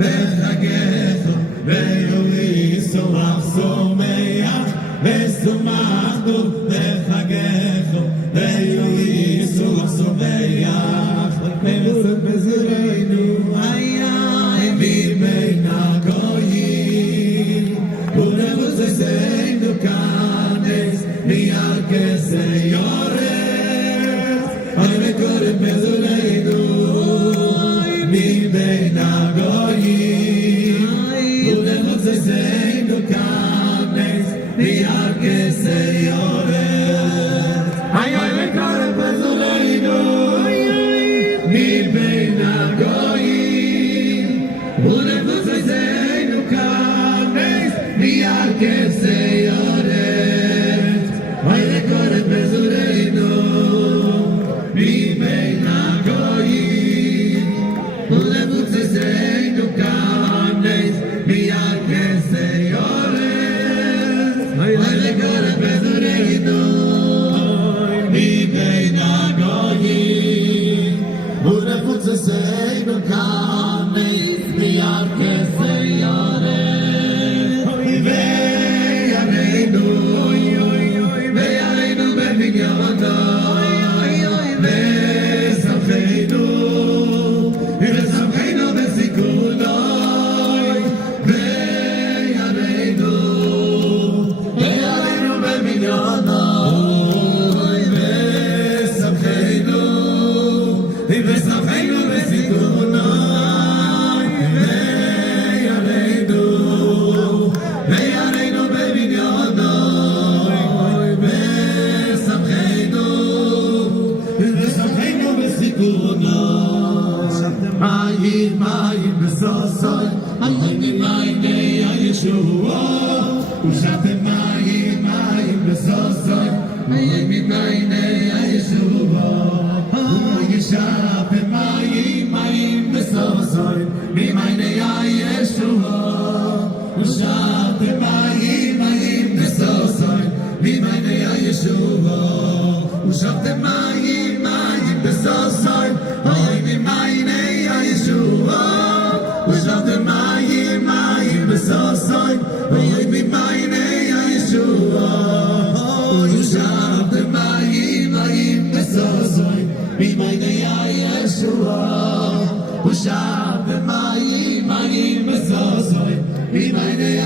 בחגך ויוריסו אחסומח וסומחנו בחגך ויוריסו אחסומח ונבוסת בזרנו היי מבין הגויים ונבוססנו כנס מירכסי יורד היי וקודם בזרנו מבין הגויים ונבוססנו כנס מירכסי יורד היי וקודם בזרנו מבין הגויים ונבוססנו כנס מירכסי יורד היי וקודם בזרנו מבין הגויים ונבוססנו כנס מירכסי יורד היי וקודם בזרנו מבין הגויים ונבוססנו כנס מירכסי יורד ויעננו ויעננו בבניונו ושמחנו ושמחנו בסיכונו ויעננו ויעננו בבניונו ושמחנו ושמחנו בסיכונו ויעננו ויעננו בבניונו ושמחנו ושמחנו בסיכונו מים מים בסוסוי המים מעייני הישועה ושתם מים מים בסוסוי המים מעייני הישועה וישתם מים מים בסוסוי ממעייני הישועה ושתם מים מים בסוסוי ממעייני הישועה ושתם מים מים בסוסוי ממעייני הישועה ושתם מים מים בסוסוי ממעייני הישועה ושתם מים מים בסוסוי ממעייני הישועה ושתם מים מים בסוסוי ממעייני